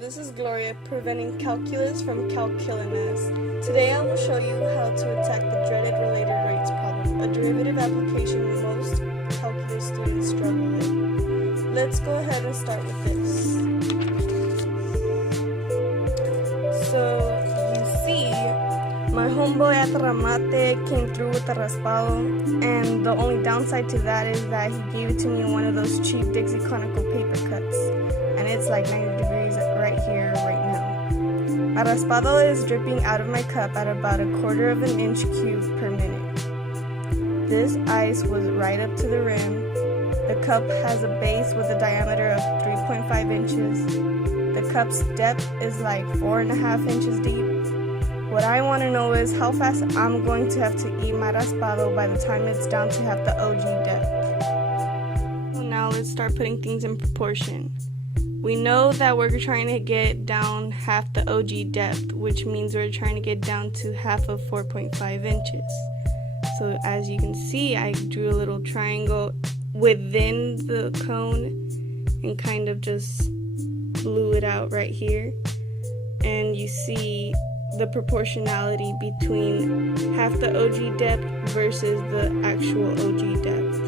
this is Gloria, preventing calculus from calculating us. Today I will show you how to attack the dreaded related rates problem, a derivative application most calculus students struggle with. Let's go ahead and start with this. So you see, my homeboy at the Ramate came through with the raspado, and the only downside to that is that he gave it to me in one of those cheap Dixie conical paper cuts, and it's like 90 degrees right here, right now. My raspado is dripping out of my cup at about 1/4 of an inch cube per minute. This ice was right up to the rim. The cup has a base with a diameter of 3.5 inches. The cup's depth is like 4.5 inches deep. What I want to know is how fast I'm going to have to eat my raspado by the time it's down to half the OG depth. Now let's start putting things in proportion. We know that we're trying to get down half the OG depth, which means we're trying to get down to half of 4.5 inches. So as you can see, I drew a little triangle within the cone and kind of just blew it out right here. And you see the proportionality between half the OG depth versus the actual OG depth.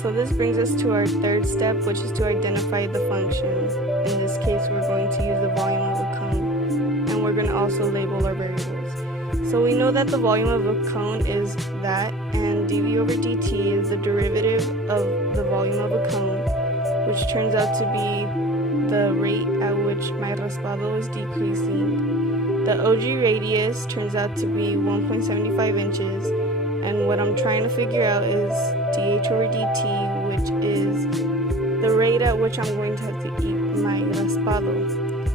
So this brings us to our third step, which is to identify the function. In this case, we're going to use the volume of a cone, and we're going to also label our variables. So we know that the volume of a cone is that, and dV over dt is the derivative of the volume of a cone, which turns out to be the rate at which my raspado is decreasing. The OG radius turns out to be 1.75 inches, and what I'm trying to figure out is dH over dt, which is the rate at which I'm going to have to eat my raspado.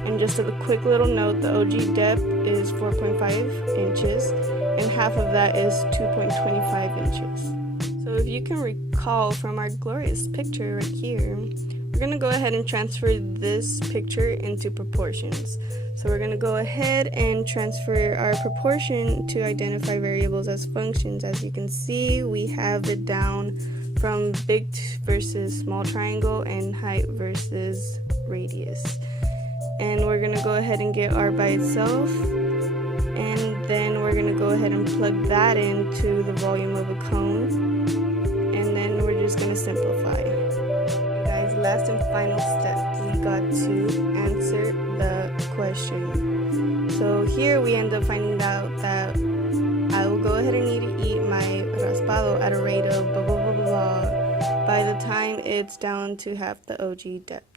And just a quick little note, the OG depth is 4.5 inches, and half of that is 2.25 inches. So if you can recall from our glorious picture right here, we're going to go ahead and transfer this picture into proportions. So we're going to go ahead and transfer our proportion to identify variables as functions. As you can see, we have it down from big versus small triangle and height versus radius. And we're going to go ahead and get R by itself, and then we're going to go ahead and plug that into the volume of a cone, and then we're just going to simplify. Guys, last and final step, we got to answer the question. So here we end up finding out that I will go ahead and need to eat my raspado at a rate of blah blah blah blah blah by the time it's down to half the OG depth.